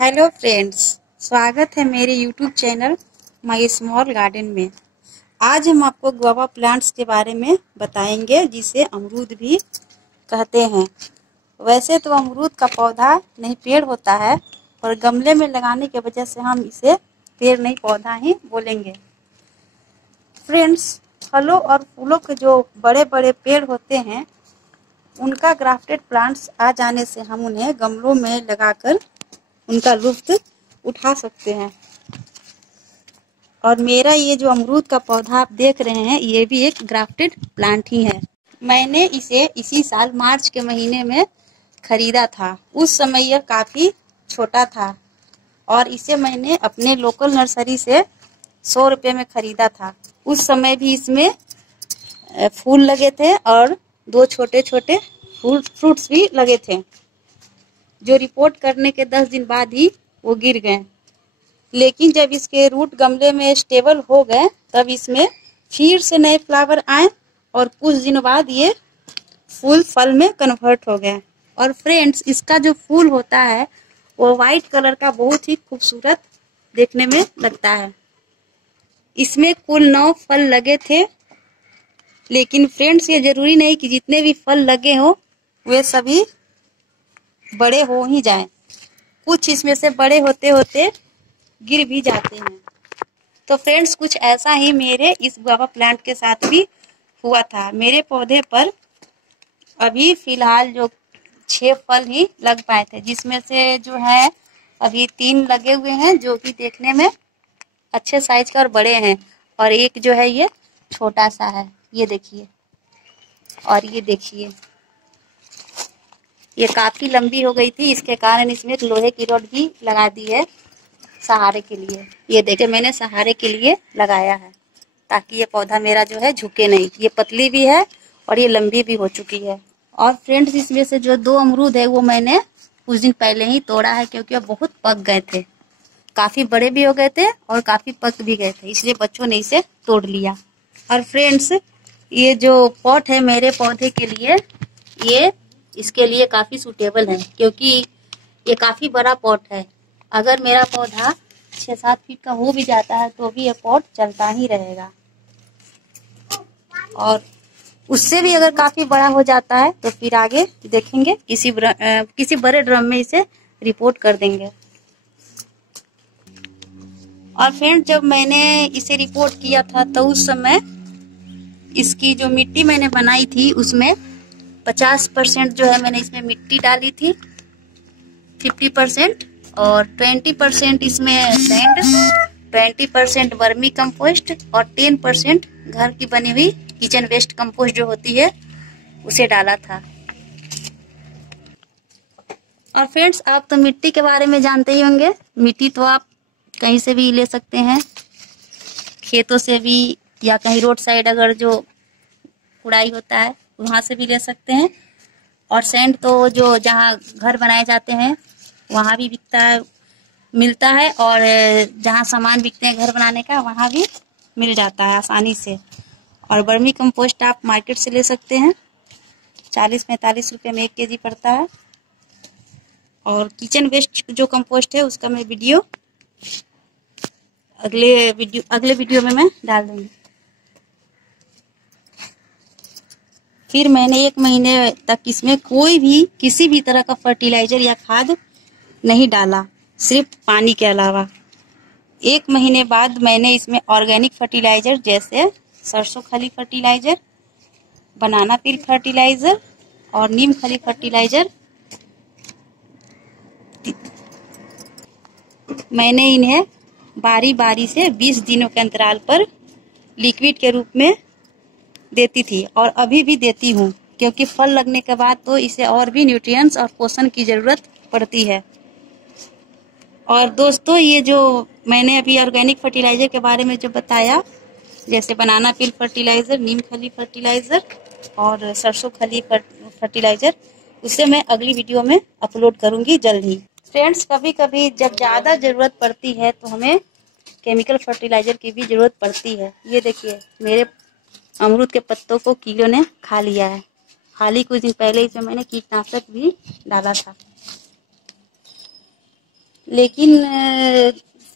Hello friends, स्वागत है मेरे YouTube channel my small garden में। आज हम आपको गुआवा प्लांट्स के बारे में बताएंगे, जिसे अमरूद भी कहते हैं। वैसे तो अमरूद का पौधा नहीं पेड़ होता है, और गमले में लगाने की वजह से हम इसे पेड़ नहीं पौधा ही बोलेंगे। फ्रेंड्स, फलों और फूलों के जो बड़े बड़े पेड़ होते हैं, उनका ग्राफ्टेड प्लांट्स आ जाने से हम उन्हें गमलों में लगाकर उनका लुत्फ उठा सकते हैं। और मेरा ये जो अमरूद का पौधा आप देख रहे हैं, ये भी एक ग्राफ्टेड प्लांट ही है। मैंने इसे इसी साल मार्च के महीने में खरीदा था। उस समय यह काफी छोटा था और इसे मैंने अपने लोकल नर्सरी से 100 रुपये में खरीदा था। उस समय भी इसमें फूल लगे थे और 2 छोटे छोटे फ्रूट्स भी लगे थे, जो रिपोर्ट करने के 10 दिन बाद ही वो गिर गए। लेकिन जब इसके रूट गमले में स्टेबल हो गए, तब इसमें फिर से नए फ्लावर आए और कुछ दिनों बाद ये फूल फल में कन्वर्ट हो गया। और फ्रेंड्स, इसका जो फूल होता है वो वाइट कलर का बहुत ही खूबसूरत देखने में लगता है। इसमें कुल 9 फल लगे थे। लेकिन फ्रेंड्स, ये जरूरी नहीं कि जितने भी फल लगे हो वे सभी बड़े हो ही जाएं। कुछ इसमें से बड़े होते होते गिर भी जाते हैं। तो फ्रेंड्स, कुछ ऐसा ही मेरे इस गुआवा प्लांट के साथ भी हुआ था। मेरे पौधे पर अभी फिलहाल जो 6 फल ही लग पाए थे, जिसमें से जो है अभी 3 लगे हुए हैं, जो कि देखने में अच्छे साइज का और बड़े हैं, और एक जो है ये छोटा सा है। ये देखिए, और ये देखिए, ये काफी लंबी हो गई थी, इसके कारण इसमें एक लोहे की रॉड भी लगा दी है सहारे के लिए। ये देखिए, मैंने सहारे के लिए लगाया है ताकि ये पौधा मेरा जो है झुके नहीं। ये पतली भी है और ये लंबी भी हो चुकी है। और फ्रेंड्स, इसमें से जो 2 अमरूद है वो मैंने कुछ दिन पहले ही तोड़ा है, क्योंकि वो बहुत पक गए थे। काफी बड़े भी हो गए थे और काफी पक भी गए थे, इसलिए बच्चों ने इसे तोड़ लिया। और फ्रेंड्स, ये जो पॉट है मेरे पौधे के लिए, ये इसके लिए काफी सूटेबल है, क्योंकि ये काफी बड़ा पॉट है। अगर मेरा पौधा 6-7 फीट का हो भी जाता है तो भी ये पॉट चलता ही रहेगा। और उससे भी अगर काफी बड़ा हो जाता है तो फिर आगे देखेंगे, किसी बड़े ड्रम में इसे रिपोर्ट कर देंगे। और फ्रेंड, जब मैंने इसे रिपोर्ट किया था तो उस समय इसकी जो मिट्टी मैंने बनाई थी उसमें 50% जो है मैंने इसमें मिट्टी डाली थी, 50% और 20% इसमें सैंड, 20% वर्मी कंपोस्ट और 10% घर की बनी हुई किचन वेस्ट कंपोस्ट जो होती है उसे डाला था। और फ्रेंड्स, आप तो मिट्टी के बारे में जानते ही होंगे। मिट्टी तो आप कहीं से भी ले सकते हैं, खेतों से भी, या कहीं रोड साइड अगर जो कुड़ाई होता है वहां से भी ले सकते हैं। और सैंड तो जो जहाँ घर बनाए जाते हैं वहां भी मिलता है, और जहाँ सामान बिकते हैं घर बनाने का वहां भी मिल जाता है आसानी से। और वर्मी कंपोस्ट आप मार्केट से ले सकते हैं, 40-45 रुपये में 1 kg पड़ता है। और किचन वेस्ट जो कंपोस्ट है उसका मैं वीडियो अगले वीडियो में मैं डाल दूंगी। फिर मैंने 1 महीने तक इसमें कोई भी किसी भी तरह का फर्टिलाइजर या खाद नहीं डाला, सिर्फ पानी के अलावा। 1 महीने बाद मैंने इसमें ऑर्गेनिक फर्टिलाइजर जैसे सरसों खली फर्टिलाइजर, बनाना पील फर्टिलाइजर और नीम खली फर्टिलाइजर, मैंने इन्हें बारी बारी से 20 दिनों के अंतराल पर लिक्विड के रूप में देती थी, और अभी भी देती हूँ, क्योंकि फल लगने के बाद तो इसे और भी न्यूट्रिएंट्स और पोषण की जरूरत पड़ती है। और दोस्तों, ये जो मैंने अभी ऑर्गेनिक फर्टिलाइजर के बारे में जो बताया, जैसे बनाना पील फर्टिलाइजर, नीम खली फर्टिलाइजर और सरसों खली फर्टिलाइजर, उसे मैं अगली वीडियो में अपलोड करूंगी जल्द ही। फ्रेंड्स, कभी कभी जब ज्यादा जरूरत पड़ती है तो हमें केमिकल फर्टिलाइजर की भी जरूरत पड़ती है। ये देखिए, मेरे अमरूद के पत्तों को कीड़ों ने खा लिया है। हाल ही कुछ दिन पहले इसमें मैंने कीटनाशक भी डाला था। लेकिन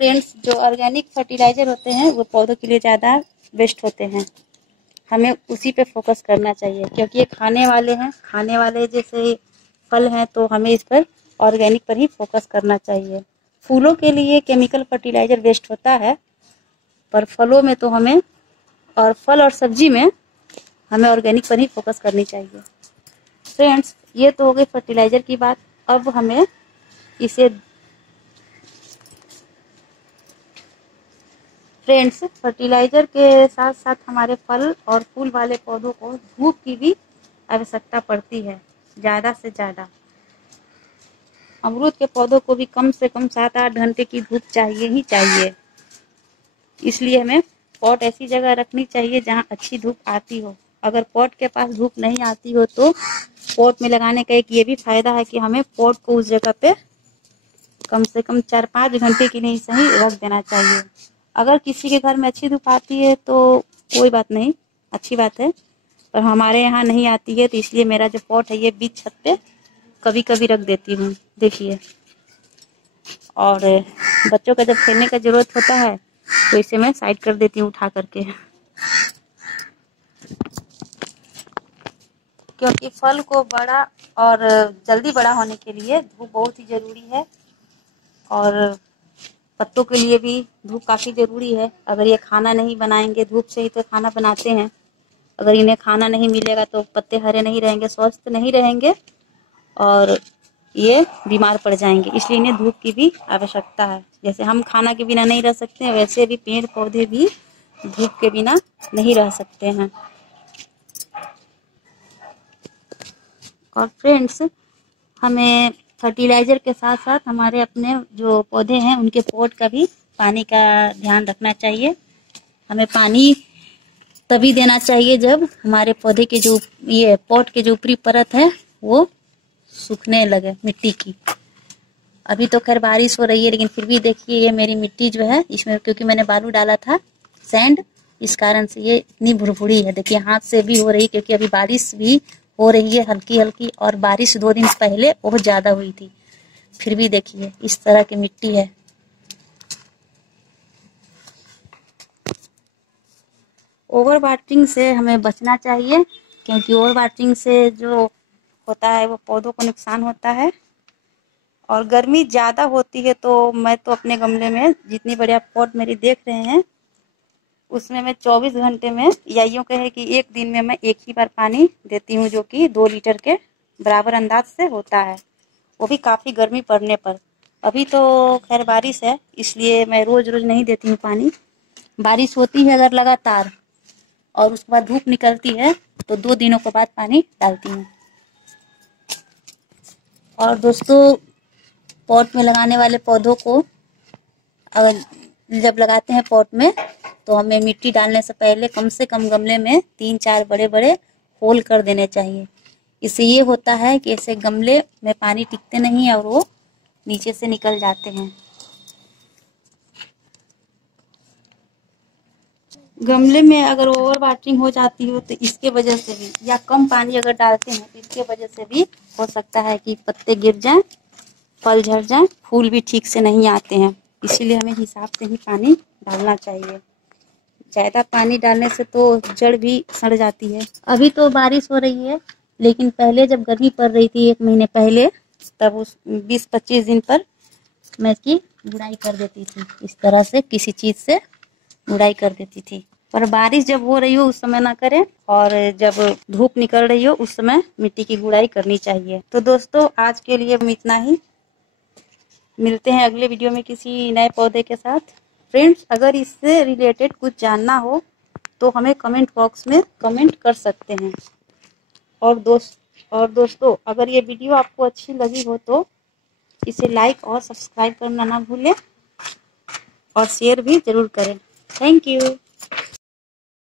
फ्रेंड्स, जो ऑर्गेनिक फर्टिलाइज़र होते हैं वो पौधों के लिए ज़्यादा बेस्ट होते हैं। हमें उसी पे फोकस करना चाहिए, क्योंकि ये खाने वाले हैं, खाने वाले जैसे फल हैं, तो हमें इस पर ऑर्गेनिक पर ही फोकस करना चाहिए। फूलों के लिए केमिकल फर्टिलाइज़र बेस्ट होता है, पर फलों में तो हमें, और फल और सब्जी में हमें ऑर्गेनिक पर ही फोकस करनी चाहिए। फ्रेंड्स, ये तो हो गई फर्टिलाइज़र की बात। अब हमें इसे फ्रेंड्स, फर्टिलाइज़र के साथ साथ हमारे फल और फूल वाले पौधों को धूप की भी आवश्यकता पड़ती है, ज़्यादा से ज़्यादा। अमरूद के पौधों को भी कम से कम 7-8 घंटे की धूप चाहिए ही चाहिए। इसलिए हमें पॉट ऐसी जगह रखनी चाहिए जहाँ अच्छी धूप आती हो। अगर पॉट के पास धूप नहीं आती हो तो पॉट में लगाने का एक ये भी फायदा है कि हमें पॉट को उस जगह पे कम से कम 4-5 घंटे के लिए सही रख देना चाहिए। अगर किसी के घर में अच्छी धूप आती है तो कोई बात नहीं, अच्छी बात है, पर हमारे यहाँ नहीं आती है, तो इसलिए मेरा जो पॉट है ये बीच छत पे कभी कभी रख देती हूँ, देखिए। और बच्चों का जब खेलने का जरूरत होता है तो इसे मैं साइड कर देती हूँ उठा करके, क्योंकि फल को बड़ा और जल्दी बड़ा होने के लिए धूप बहुत ही ज़रूरी है, और पत्तों के लिए भी धूप काफ़ी ज़रूरी है। अगर ये खाना नहीं बनाएंगे, धूप से ही तो खाना बनाते हैं, अगर इन्हें खाना नहीं मिलेगा तो पत्ते हरे नहीं रहेंगे, स्वस्थ नहीं रहेंगे और ये बीमार पड़ जाएंगे। इसलिए इन्हें धूप की भी आवश्यकता है। जैसे हम खाना के बिना नहीं रह सकते हैं, वैसे भी पेड़ पौधे भी धूप के बिना नहीं रह सकते हैं। और फ्रेंड्स, हमें फर्टिलाइज़र के साथ साथ हमारे अपने जो पौधे हैं उनके पॉट का भी पानी का ध्यान रखना चाहिए। हमें पानी तभी देना चाहिए जब हमारे पौधे के जो ये पॉट के जो ऊपरी परत है वो सूखने लगे मिट्टी की। अभी तो खैर बारिश हो रही है, लेकिन फिर भी देखिए ये मेरी मिट्टी जो है, इसमें क्योंकि मैंने बालू डाला था, सैंड, इस कारण से ये इतनी भुरभुरी है। देखिए हाथ से भी हो रही, क्योंकि अभी बारिश भी हो रही है हल्की हल्की, और बारिश 2 दिन पहले बहुत ज़्यादा हुई थी। फिर भी देखिए इस तरह की मिट्टी है। ओवर वाटरिंग से हमें बचना चाहिए, क्योंकि ओवर वाटरिंग से जो होता है वो पौधों को नुकसान होता है। और गर्मी ज़्यादा होती है तो मैं तो अपने गमले में, जितनी बढ़िया पॉट मेरी देख रहे हैं, उसमें मैं 24 घंटे में, या यूँ कहे कि एक दिन में मैं एक ही बार पानी देती हूँ, जो कि 2 लीटर के बराबर अंदाज से होता है, वो भी काफ़ी गर्मी पड़ने पर। अभी तो खैर बारिश है, इसलिए मैं रोज़ रोज़ नहीं देती हूँ पानी। बारिश होती है अगर लगातार और उसके बाद धूप निकलती है तो 2 दिनों के बाद पानी डालती हूँ। और दोस्तों, पॉट में लगाने वाले पौधों को अगर जब लगाते हैं पॉट में, तो हमें मिट्टी डालने से पहले कम से कम गमले में 3-4 बड़े बड़े होल कर देने चाहिए। इससे ये होता है कि ऐसे गमले में पानी टिकते नहीं और वो नीचे से निकल जाते हैं। गमले में अगर ओवर वाटरिंग हो जाती हो तो इसके वजह से भी, या कम पानी अगर डालते हैं तो इसके वजह से भी हो सकता है कि पत्ते गिर जाएं, फल झड़ जाएं, फूल भी ठीक से नहीं आते हैं। इसीलिए हमें हिसाब से ही पानी डालना चाहिए। ज़्यादा पानी डालने से तो जड़ भी सड़ जाती है। अभी तो बारिश हो रही है, लेकिन पहले जब गर्मी पड़ रही थी 1 महीने पहले, तब उस 20-25 दिन पर मैं इसकी गुड़ाई कर देती थी। इस तरह से किसी चीज़ से गुड़ाई कर देती थी। पर बारिश जब हो रही हो उस समय ना करें, और जब धूप निकल रही हो उस समय मिट्टी की गुड़ाई करनी चाहिए। तो दोस्तों, आज के लिए इतना ही। मिलते हैं अगले वीडियो में किसी नए पौधे के साथ। फ्रेंड्स, अगर इससे रिलेटेड कुछ जानना हो तो हमें कमेंट बॉक्स में कमेंट कर सकते हैं। और दोस्तों, अगर ये वीडियो आपको अच्छी लगी हो तो इसे लाइक और सब्सक्राइब करना ना भूलें, और शेयर भी ज़रूर करें। Thank you.